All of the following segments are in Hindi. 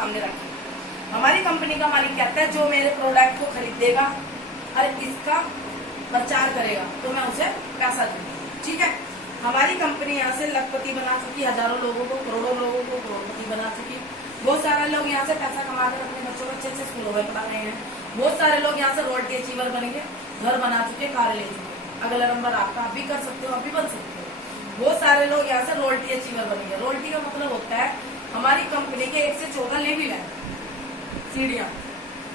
सामने रखें। हमारी कंपनी का मालिक कहता है जो मेरे प्रोडक्ट को खरीदेगा और इसका प्रचार करेगा तो मैं उसे पैसा दूंगा। ठीक है, हमारी कंपनी यहाँ से लखपति बना चुकी, हजारों लोगों को, करोड़ों लोगों को करोड़पति बना चुकी। बहुत सारे लोग यहाँ से पैसा कमाकर अपने बच्चों को अच्छे अच्छे स्कूलों में पढ़ा रहे हैं। बहुत सारे लोग यहाँ से रॉयल्टी अचीवर बनेंगे, घर बना चुके, कार ले चुके। अगला नंबर आपका, आप भी कर सकते हो, आप भी बन सकते हो। बहुत सारे लोग यहाँ से रॉयल्टी अचीवर बनेंगे। रॉयल्टी का मतलब होता है हमारी कंपनी के 1 से 14 लेवल है, सीढ़ियां।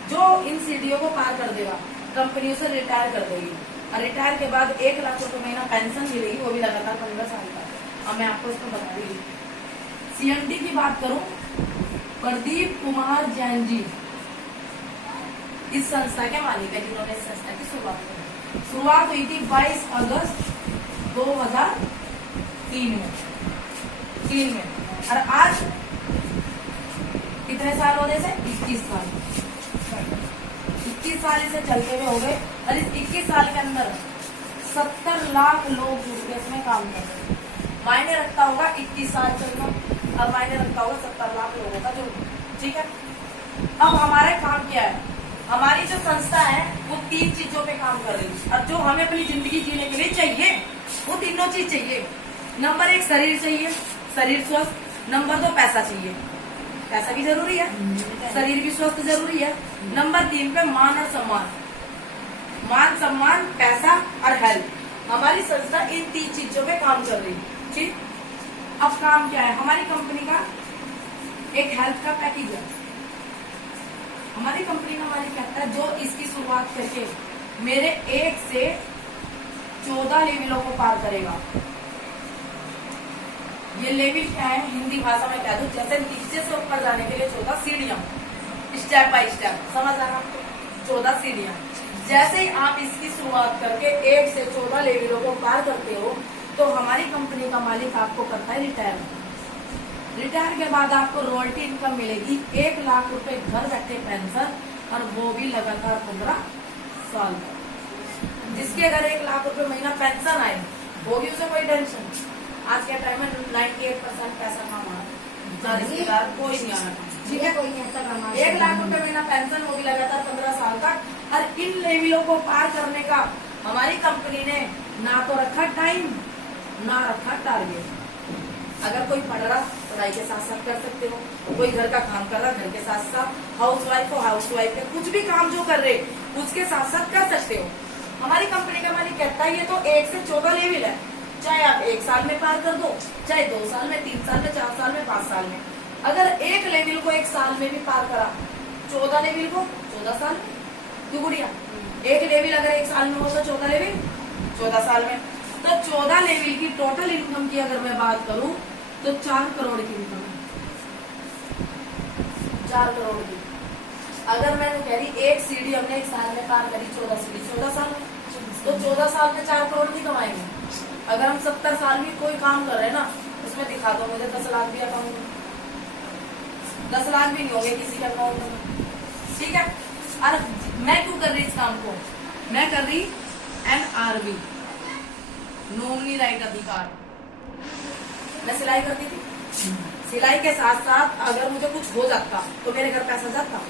जो इन सीढ़ियों को पार कर देगा कंपनी उसे रिटायर कर देगी, और रिटायर के बाद 1 लाख रुपए महीना पेंशन मिलेगी, वो भी लगातार 15 साल का। अब मैं आपको इसको बता रही। सीएमडी की बात करूं, प्रदीप कुमार जैन जी इस संस्था के मालिक है, जिन्होंने इस संस्था की शुरुआत की। शुरुआत हुई थी 22 अगस्त 2003 में, और आज कितने साल होने से 21 साल 21 साल इसे चलते हुए हो गए। और इस 21 साल के अंदर 70 लाख लोग जुड़ इसमें काम कर रहे हैं। मायने रखता होगा 21 साल चलना, और मायने रखता होगा 70 लाख लोगों का जुड़। ठीक है, अब हमारा काम क्या है? हमारी जो संस्था है वो 3 चीजों पे काम कर रही है, और जो हमें अपनी जिंदगी जीने के लिए चाहिए वो तीनों चीज चाहिए। नंबर 1 शरीर चाहिए, शरीर स्वस्थ। नंबर 2 पैसा चाहिए, पैसा भी जरूरी है, शरीर भी स्वस्थ जरूरी है। नंबर 3 पे मान और सम्मान, मान सम्मान, पैसा और हेल्थ। हमारी संस्था इन 3 चीजों पे काम कर रही है। ठीक, अब काम क्या है? हमारी कंपनी का एक हेल्थ का पैकेज है। हमारी कंपनी का मालिक कहता है जो इसकी शुरुआत करके मेरे 1 से 14 लेवलों को पार करेगा। ये लेवल क्या है? हिंदी भाषा में कह दूं, जैसे नीचे से ऊपर जाने के लिए 14 सीढ़ियां, स्टेप बाय स्टेप, समझ आ रहा आपको? 14 सीढ़ियां। जैसे ही आप इसकी शुरुआत करके 1 से 14 लेवलों को पार करते हो तो हमारी कंपनी का मालिक आपको करता है रिटायर। रिटायर के बाद आपको रॉयल्टी इनकम मिलेगी 1 लाख रुपए घर बैठे पेंशन, और वो भी लगातार 15 साल तक। जिसके अगर 1 लाख रुपए महीना पेंशन आए होगी उसे कोई टेंशन। आज के टाइम में 98% पैसा कमाना रिश्तेदार कोई नहीं आना। ठीक है, 1 लाख रुपए महीना पेंशन, वो भी लगातार 15 साल तक। और इन लेवलों को पार करने का हमारी कंपनी ने ना तो रखा टाइम, ना रखा टारगेट। अगर कोई पढ़ रहा पढ़ाई के साथ साथ कर सकते हो, कोई घर का काम कर रहा घर के साथ साथ, हाउसवाइफ हो हाउसवाइफ है, कुछ भी काम जो कर रहे उसके साथ साथ कर सकते हो। हमारी कंपनी का मालिक कहता है ये तो 1 से 14 लेवल है, चाहे आप 1 साल में पार कर दो, चाहे 2 साल में, 3 साल में, 4 साल में, 5 साल में। अगर एक लेवल को 1 साल में भी पार करा, 14 लेवल को 14 साल में। क्यों गुड़िया? एक लेवल अगर 1 साल में हो तो 14 लेवल 14 साल में। तो 14 लेवल की टोटल इनकम की अगर मैं बात करूं तो 4 करोड़ की इनकम है, 4 करोड़ की। अगर मैं कह रही 1 सीढ़ी हमने 1 साल में पार करी, 14 सीढ़ी 14 साल में, तो 14 साल में 4 करोड़ की कमाएंगे। अगर हम 70 साल भी कोई काम कर रहे हैं ना, उसमें दिखा दो मुझे 10 लाख भी अकाउंट में, 10 लाख भी नहीं होंगे किसी के अकाउंट में। ठीक है, और मैं क्यों कर रही इस काम को? मैं कर रही NRV, नॉमिनी राइट अधिकार। मैं सिलाई करती थी, सिलाई के साथ साथ अगर मुझे कुछ हो जाता तो मेरे घर पैसा जाता,